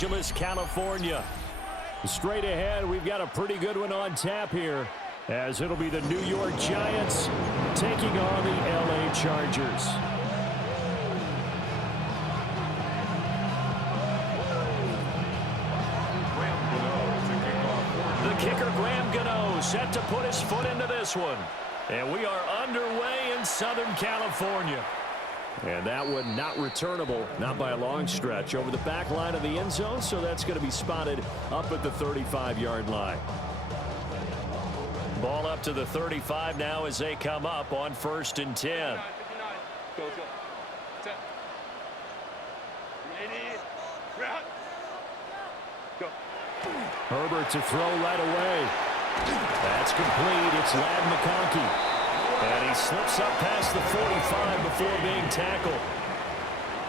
Angeles, California. Straight ahead, we've got a pretty good one on tap here, as it'll be the New York Giants taking on the LA Chargers. The kicker, Graham Gano, set to put his foot into this one. And we are underway in Southern California. And that one not returnable, not by a long stretch, over the back line of the end zone, so that's going to be spotted up at the 35-yard line. Ball up to the 35 now as they come up on 1st and 10. Herbert to throw right away. That's complete. It's Ladd McConkey. And he slips up past the 45 before being tackled.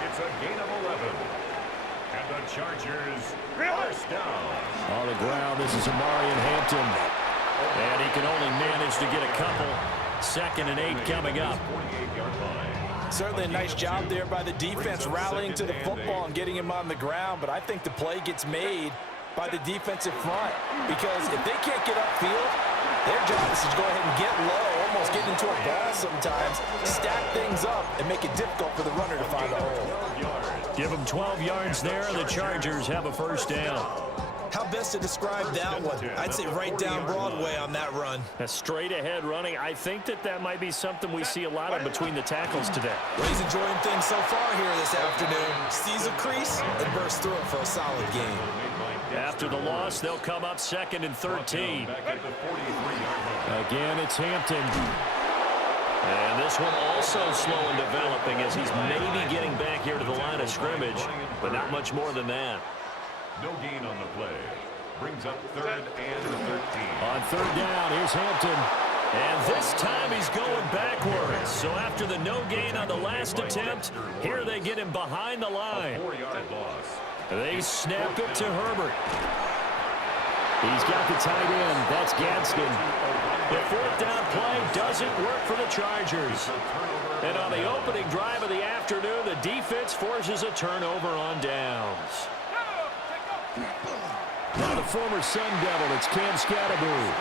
It's a gain of 11. And the Chargers first down. On the ground, this is Amarian Hampton. And he can only manage to get a couple. 2nd and 8 coming up. Certainly a nice job there by the defense rallying to the football and getting him on the ground. But I think the play gets made by the defensive front, because if they can't get upfield, their job is to go ahead and get low, almost get into a ball sometimes, stack things up, and make it difficult for the runner to find a hole. Give them 12 yards there, and the Chargers have a first down. How best to describe that one? I'd say right down Broadway on that run. A straight ahead running. I think that might be something we see a lot of between the tackles today. Well, he's enjoying things so far here this afternoon. Sees a crease and bursts through it for a solid game. After the loss, they'll come up 2nd and 13. Again, it's Hampton. And this one also slow in developing as he's maybe getting back here to the line of scrimmage, but not much more than that. No gain on the play. Brings up 3rd and 13. On 3rd down, here's Hampton. And this time he's going backwards. So after the no gain on the last attempt, here they get him behind the line. 4-yard loss. They snap it to Herbert. He's got the tight end. That's Gadsden. The 4th down play doesn't work for the Chargers. And on the opening drive of the afternoon, the defense forces a turnover on downs. Now the former Sun Devil, it's Cam Scatterbury.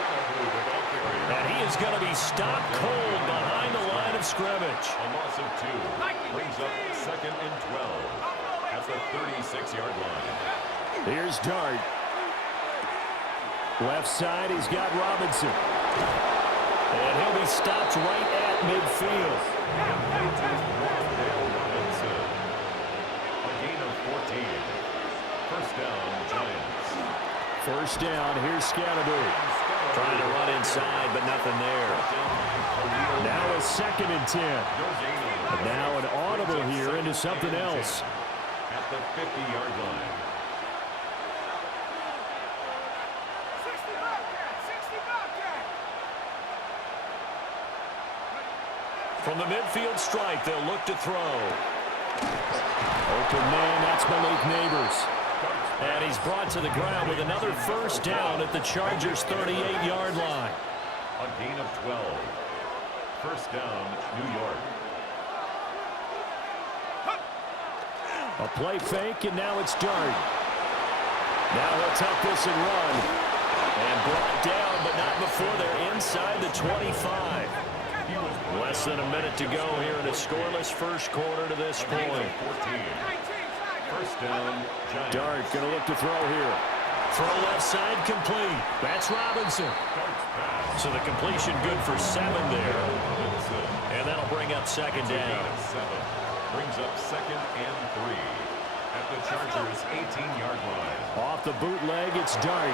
And he is going to be stopped cold behind the line of scrimmage. A loss of 2. Brings up 2nd and 12. At the 36-yard line. Here's Dart. Left side, he's got Robinson. And he'll be stopped right at midfield. A gain of 14. First down, Giants. First down, here's Scatterbury. Trying to run inside, but nothing there. Now a 2nd and 10. And now an audible here into something else. At the 50-yard line. From the midfield stripe, they'll look to throw. Open man, that's Malik Neighbors. And he's brought to the ground with another first down at the Chargers' 38-yard line. A gain of 12. First down, New York. A play fake, and now it's Dart. Now he'll tuck this and run. And brought down, but not before they're inside the 25. Less than a minute to go here in a scoreless first quarter to this point. First down, Giants. Dart going to look to throw here. Throw left side complete. That's Robinson. So the completion good for 7 there. And that'll bring up 2nd down. Brings up 2nd and 3 at the Chargers' 18-yard line. Off the bootleg, it's Dart.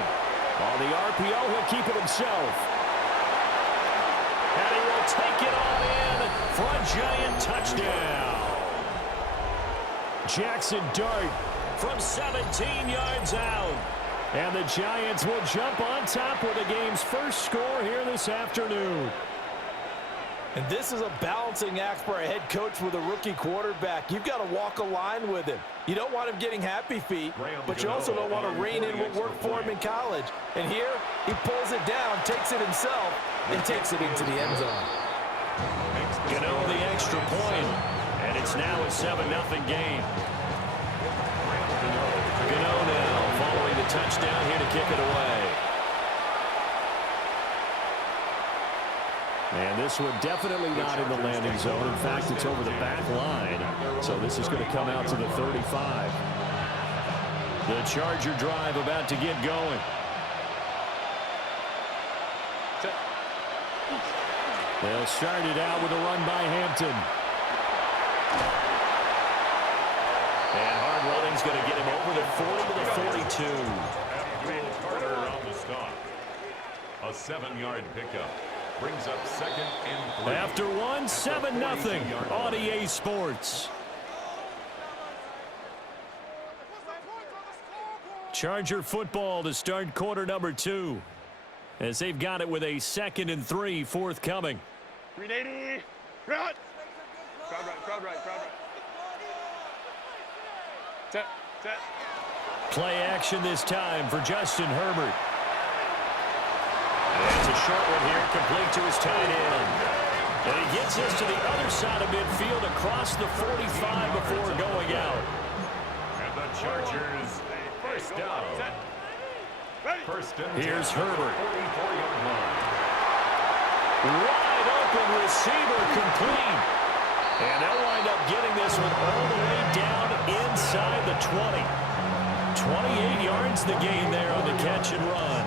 On the RPO, he'll keep it himself. And he will take it all in for a Giant touchdown. Jackson Dart from 17 yards out. And the Giants will jump on top with the game's first score here this afternoon. And this is a balancing act for a head coach with a rookie quarterback. You've got to walk a line with him. You don't want him getting happy feet, but you also don't want to rein in what worked for him in college. And here, he pulls it down, takes it himself, and takes it into the end zone. Gano the extra point, and it's now a 7-0 game. Gano now touchdown here to kick it away. And this one definitely not in the landing zone. In fact, it's over the back line. So this is going to come out to the 35. The Charger drive about to get going. They'll start it out with a run by Hampton. And hard running's going to get him over the 40 to the 42. Abdul Carter on the stop. A 7-yard pickup. Brings up second and 3. After one, 7-0 on EA Sports. Charger football to start quarter number 2. As they've got it with a 2nd and 3 forthcoming. 380. Run. Crowd right. Set. Play action this time for Justin Herbert. That's a short one here, complete to his tight end. And he gets this to the other side of midfield across the 45 before going out. And the Chargers first down. First and 10. Here's Herbert. 44-yard line. Wide open receiver complete. And they'll wind up getting this one all the way down inside the 20. 28 yards the gain there on the catch and run.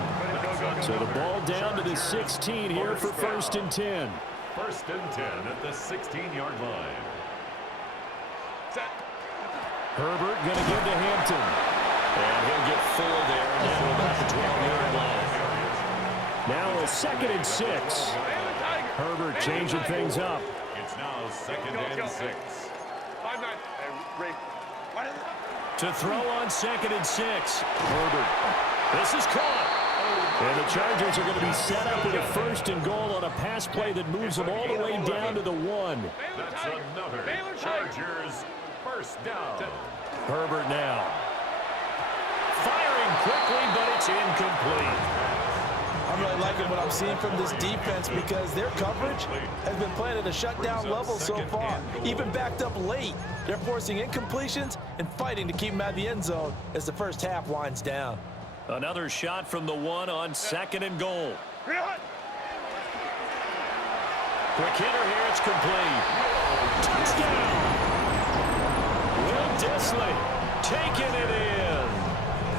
So the ball down to the 16 here for 1st and 10. First and 10 at the 16-yard line. Herbert going to give to Hampton. And he'll get 4 there down to about the 12-yard line. Now a 2nd and 6. Herbert changing things up. It's now 2nd and 6. To throw on 2nd and 6. Herbert. This is caught. And the Chargers are going to be set up with a 1st and goal on a pass play that moves them all the way down to the 1. That's another Chargers first down. Herbert now. Firing quickly, but it's incomplete. I'm really liking what I'm seeing from this defense because their coverage has been playing at a shutdown level so far. Even backed up late, they're forcing incompletions and fighting to keep them out of the end zone as the first half winds down. Another shot from the 1 on 2nd and goal. Quick hitter here, it's complete. Touchdown! Will Dissly taking it in.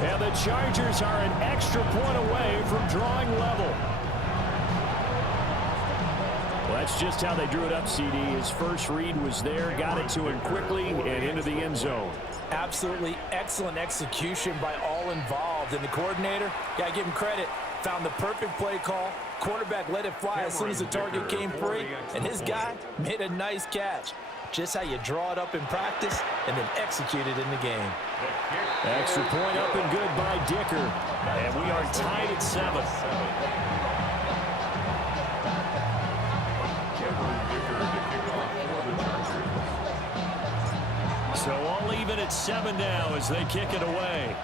And the Chargers are an extra point away from drawing level. Well, that's just how they drew it up, CD. His first read was there, got it to him quickly, and into the end zone. Absolutely excellent execution by all involved. And the coordinator, got to give him credit, found the perfect play call. Quarterback let it fly as soon as the target came free, and his guy made a nice catch. Just how you draw it up in practice and then execute it in the game. Extra point up and good by Dicker. And we are tied at 7. So all even at 7 now as they kick it away.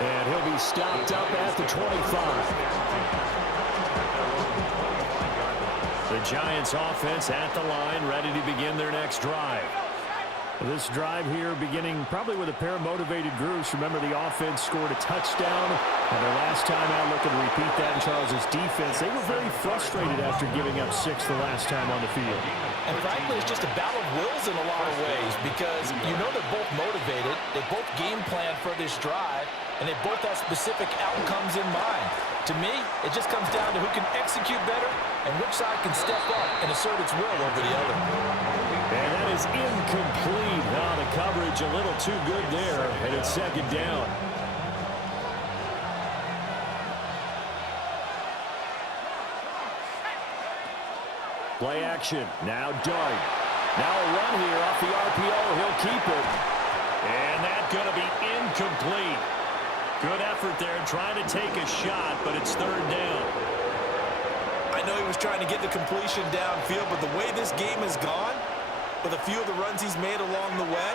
And he'll be stopped up at the 25. The Giants offense at the line, ready to begin their next drive. This drive here beginning probably with a pair of motivated groups. Remember, the offense scored a touchdown, and their last time out looking to repeat that in Charles' defense. They were very frustrated after giving up 6 the last time on the field. And frankly, it's just a battle of wills in a lot of ways because you know they're both motivated, they both game plan for this drive, and they both have specific outcomes in mind. To me, it just comes down to who can execute better and which side can step up and assert its will over the other. And that is incomplete. Oh, the coverage a little too good there, and it's 2nd down. Play action. Now Dart. Now a run here off the RPO. He'll keep it. And that's going to be incomplete. Good effort there trying to take a shot, but it's 3rd down. I know he was trying to get the completion downfield, but the way this game has gone, with a few of the runs he's made along the way,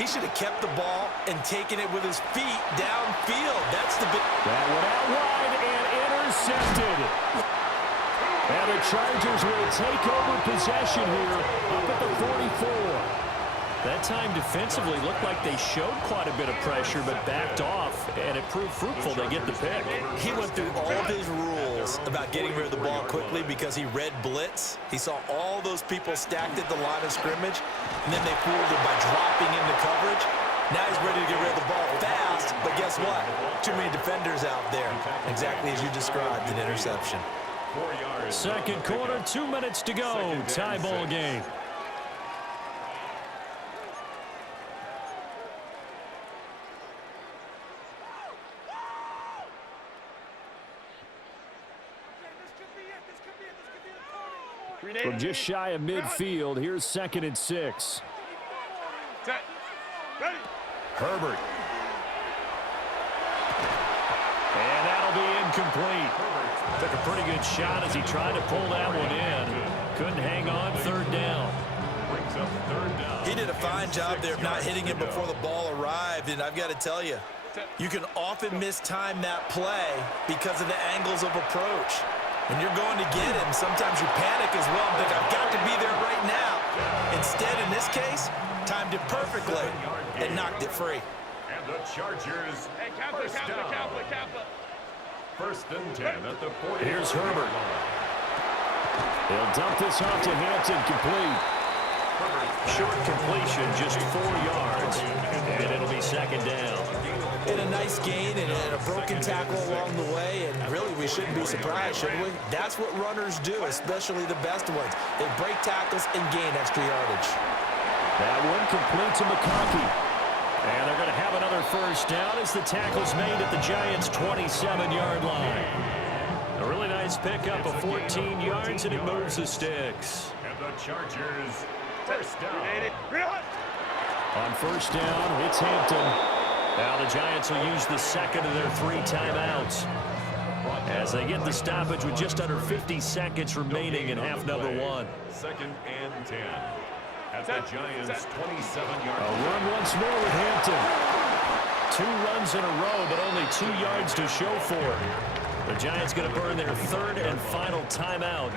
he should have kept the ball and taken it with his feet downfield. That's the big... That one out wide and intercepted. And the Chargers will take over possession here up at the 44. That time defensively looked like they showed quite a bit of pressure but backed off, and it proved fruitful. They get the pick. He went through all of his rules about getting rid of the ball quickly because he read blitz. He saw all those people stacked at the line of scrimmage, and then they fooled him by dropping into coverage. Now he's ready to get rid of the ball fast, but guess what? Too many defenders out there. Exactly as you described, an interception. Second quarter, 2 minutes to go. Tie ball game. From just shy of midfield, here's 2nd and 6. Set. Ready. Herbert. And that'll be incomplete. Took a pretty good shot as he tried to pull that one in. Couldn't hang on. 3rd down. He did a fine job there of not hitting it before the ball arrived, and I've got to tell you, you can often mistime that play because of the angles of approach. When you're going to get him, sometimes you panic as well and think, I've got to be there right now. Instead, in this case, timed it perfectly and knocked it free. And the Chargers, Hey, Kappa, first Kappa, down. Kappa, Kappa. 1st and 10 at the 40. Here's Herbert. They'll dump this off to Hampton, complete. Short completion, just 4 yards, and it'll be 2nd down. And a nice gain and a broken tackle along the way, and really we shouldn't be surprised, should we? That's what runners do, especially the best ones. They break tackles and gain extra yardage. That one complete to McConkey. And they're going to have another 1st down as the tackle's made at the Giants' 27-yard line. A really nice pickup of 14 yards, and it moves the sticks. And the Chargers, 1st down. On 1st down, it's Hampton. Now the Giants will use the 2nd of their 3 timeouts as they get the stoppage with just under 50 seconds remaining in half number 1. 2nd and 10 at the Giants' 27-yard A line. run once more with Hampton. 2 runs in a row, but only 2 yards to show for it. The Giants going to burn their 3rd and final timeout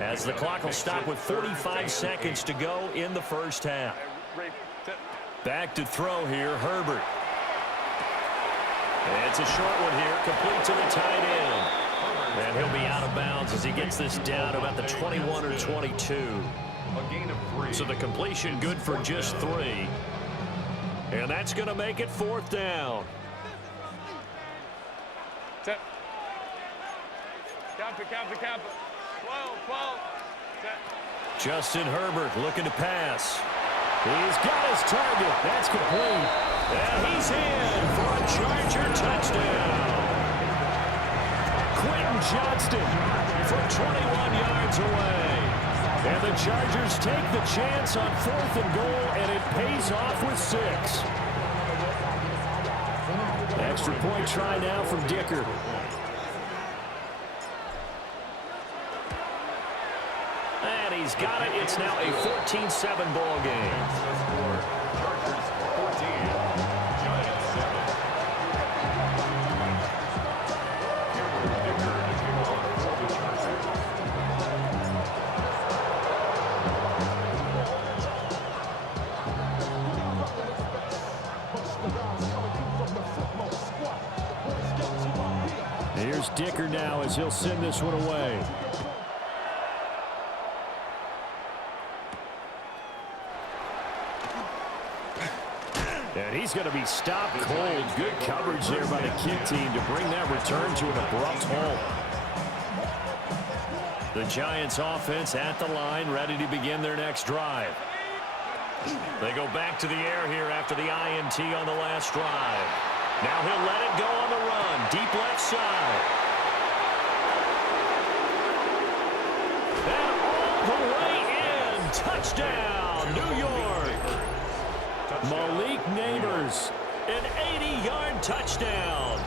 as the clock will stop with 45 seconds to go in the 1st half. Back to throw here, Herbert. It's a short one here, complete to the tight end. And he'll be out of bounds as he gets this down to about the 21 or 22. A gain of 3. So the completion good for just 3. And that's going to make it 4th down. Set. Kappa, Kappa, Kappa. 12, 12. Set. Justin Herbert looking to pass. He's got his target. That's complete. And he's in for a Charger touchdown. Quentin Johnston from 21 yards away. And the Chargers take the chance on 4th and goal, and it pays off with 6. Extra point try now from Dicker. And he's got it. It's now a 14-7 ball game. Chargers 14, Giants 7. Here's Dicker now as he'll send this one away. And he's going to be stopped cold. Good coverage there by the kick team to bring that return to an abrupt halt. The Giants offense at the line, ready to begin their next drive. They go back to the air here after the INT on the last drive. Now he'll let it go on the run. Deep left side. And all the way in. Touchdown, New York. Malik Neighbors, an 80-yard touchdown.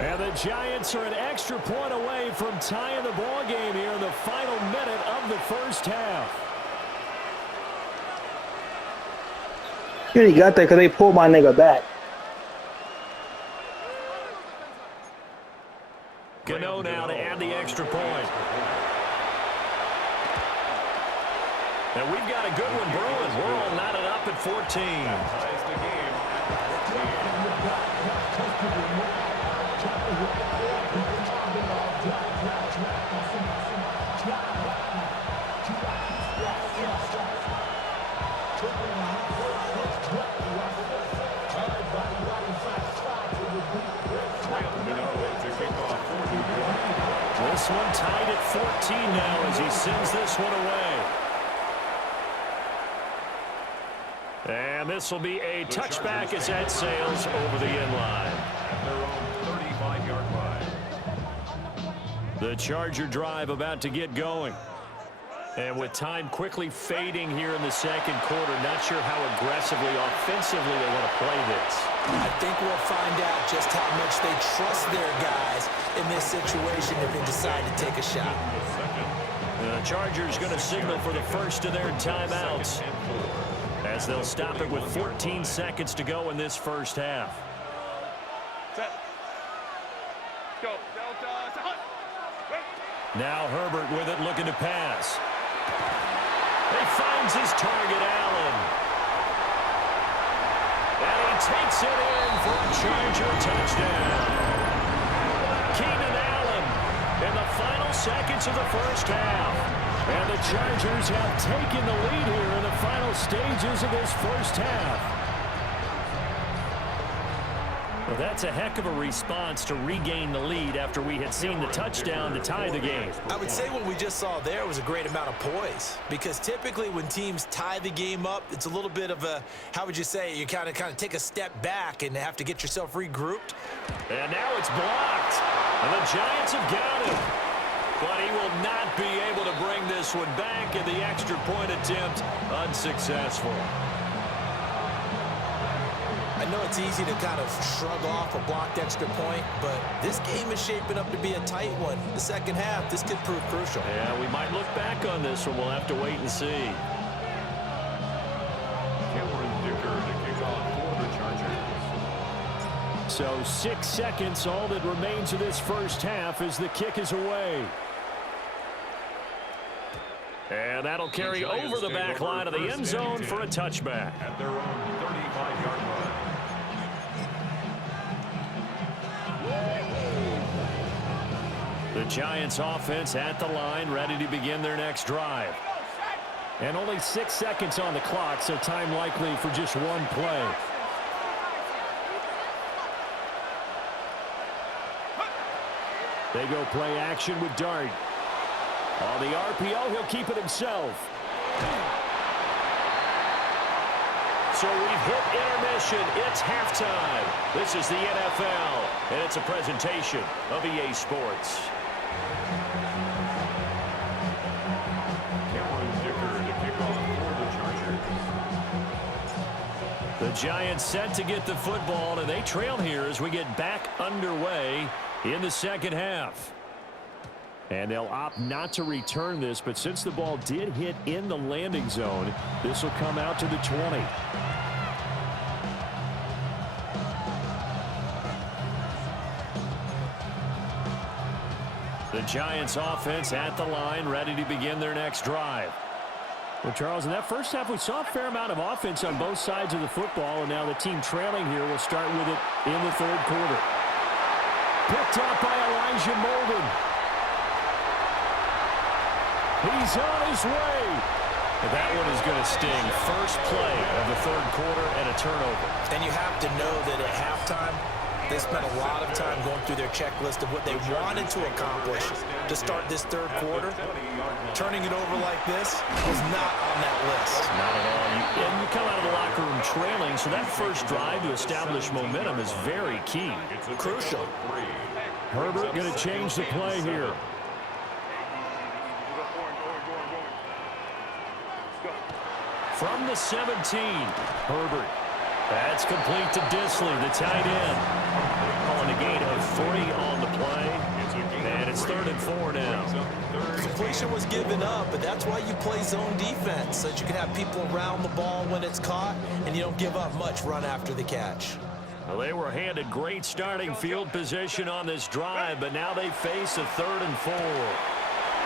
And the Giants are an extra point away from tying the ball game here in the final minute of the 1st half. You only got that because they pulled my nigga back. Gano now to add the extra point. we've got a good one brewing. We're all knotted up at 14. Ties the game This one tied at 14 now as he sends this one away. And this will be a touchback as that sails over the end line. at their own 35-yard line. The Charger drive about to get going. And with time quickly fading here in the second quarter, not sure how aggressively, offensively they want to play this. I think we'll find out just how much they trust their guys in this situation if they decide to take a shot. The Chargers going to signal for the first of their timeouts as they'll stop it with 14 seconds to go in this first half. Set. Go. Delta. Set. Now Herbert with it, looking to pass. He finds his target, Allen. And he takes it in for a Charger touchdown. Keenan Allen in the final seconds of the first half. And the Chargers have taken the lead here in the final stages of this first half. Well, that's a heck of a response to regain the lead after we had seen the touchdown to tie the game. I would say what we just saw there was a great amount of poise, because typically when teams tie the game up, it's a little bit of a, how would you say, you kind of take a step back and have to get yourself regrouped. And now it's blocked. And the Giants have got him. But he will not be able to bring this one back, and the extra point attempt unsuccessful. I know it's easy to kind of shrug off a blocked extra point, but this game is shaping up to be a tight one. The second half, this could prove crucial. Yeah, we might look back on this one. We'll have to wait and see. So 6 seconds, all that remains of this first half as the kick is away. And that'll carry over the back line of the end zone for a touchback. At their own 35-yard line. The Giants offense at the line, ready to begin their next drive. And only 6 seconds on the clock, so time likely for just one play. They go play action with Dart. On the RPO, he'll keep it himself. So we've hit intermission. It's halftime. This is the NFL, and it's a presentation of EA Sports. The Giants set to get the football, and they trail here as we get back underway in the second half. And they'll opt not to return this, but since the ball did hit in the landing zone, this will come out to the 20. The Giants offense at the line, ready to begin their next drive. Well, Charles, in that first half, we saw a fair amount of offense on both sides of the football, and now the team trailing here will start with it in the third quarter. Picked up by Elijah Molden. He's on his way. And that one is going to sting. First play of the third quarter and a turnover. And you have to know that at halftime, they spent a lot of time going through their checklist of what they wanted to accomplish to start this third quarter. Turning it over like this was not on that list. Not at all. And you come out of the locker room trailing, so that first drive to establish momentum is very key. Crucial. Herbert going to change the play here. From the 17, Herbert. That's complete to Disley, the tight end. Calling a gain of 3 on the play. And it's 3rd and 4 now. Completion was given up, but that's why you play zone defense, so that you can have people around the ball when it's caught, and you don't give up much run after the catch. Well, they were handed great starting field position on this drive, but now they face a 3rd and 4.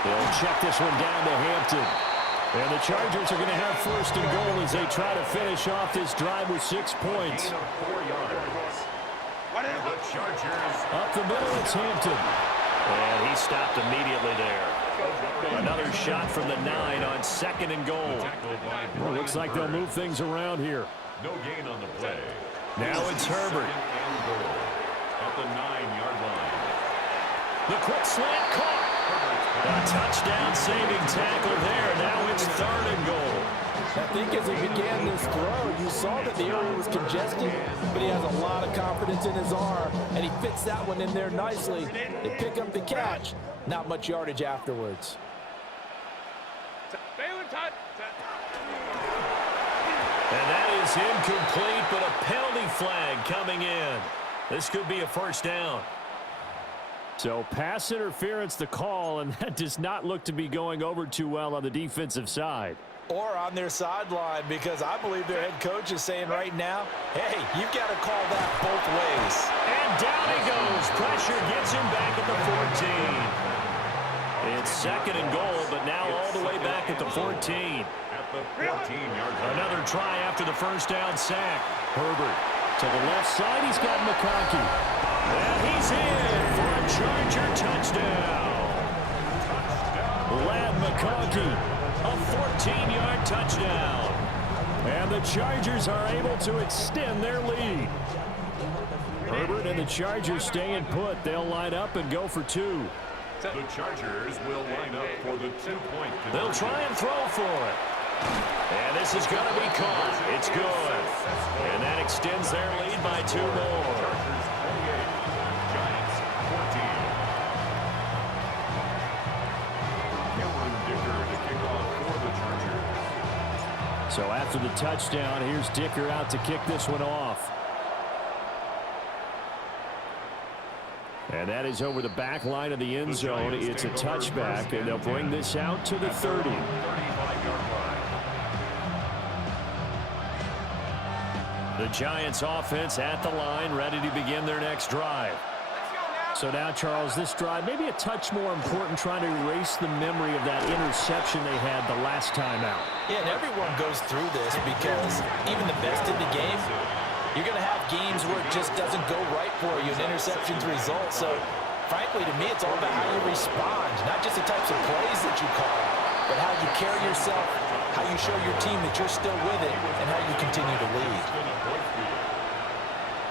They'll check this one down to Hampton. And the Chargers are going to have first and goal as they try to finish off this drive with 6 points. Gain of 4 yards. The Chargers. Up the middle, it's Hampton. And he stopped immediately there. Another shot from the 9 on second and goal. Well, looks like they'll move things around here. No gain on the play. Now it's Herbert. Second and goal at the 9-yard line. The quick slant caught. A touchdown-saving tackle there. Now it's third and goal. I think as he began this throw, you saw that the area was congested, but he has a lot of confidence in his arm, and he fits that one in there nicely. They pick up the catch. Not much yardage afterwards. And that is incomplete, but a penalty flag coming in. This could be a first down. So pass interference the call, and that does not look to be going over too well on the defensive side. Or on their sideline, because I believe their head coach is saying right now, hey, you've got to call that both ways. And down he goes. Pressure gets him back at the 14. It's second and goal, but now all the way back at the 14. At the 14-yard line. Another try after the first down sack. Herbert to the left side. He's got McConkey. And he's in for a Charger touchdown. Lad McConkey, a 14-yard touchdown. And the Chargers are able to extend their lead. Herbert and the Chargers staying put. They'll line up and go for 2. The Chargers will line up for the 2-point conversion. They'll try and throw for it. And this is going to be caught. It's good. And that extends their lead by 2 more. Chargers 28, Giants 14. Cameron Dicker to kick off for the Chargers. So after the touchdown, here's Dicker out to kick this one off. And that is over the back line of the end zone. It's a touchback, and they'll bring this out to the 30. 35-yard line. The Giants offense at the line, ready to begin their next drive. So now, Charles, this drive maybe a touch more important, trying to erase the memory of that interception they had the last time out. Yeah, and everyone goes through this because even the best in the game, you're going to have games where it just doesn't go right for you, and interceptions result. So, frankly, to me, it's all about how you respond, not just the types of plays that you call, but how you carry yourself, how you show your team that you're still with it, and how you continue to lead.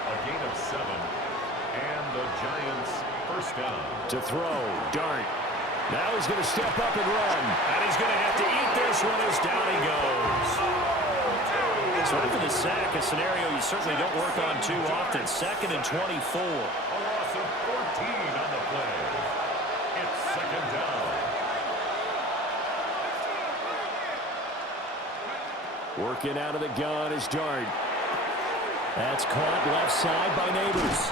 A gain of 7, and the Giants first down. To throw, Dart. Now he's going to step up and run, and he's going to have to eat this one as down he goes. So after the sack, a scenario you certainly don't work on too often. Second and 24. A loss of 14 on the play. It's second down. Working out of the gun is Dart. That's caught left side by Neighbors.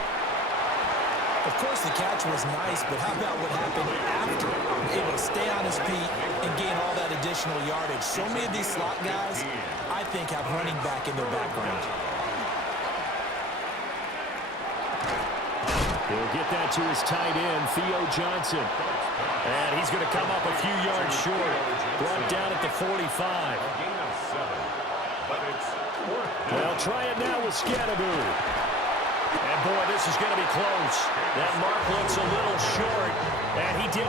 Of course, the catch was nice, but how about what happened after? Able to stay on his feet and gain all that additional yardage. So many of these slot guys, I think, have running back in their background. He'll get that to his tight end, Theo Johnson. And he's going to come up a few yards short. Brought down at the 45. A gain of 7, but it's fourth down. They'll try it now with Scatteroo. And, boy, this is going to be close. That mark looks a little short. And he did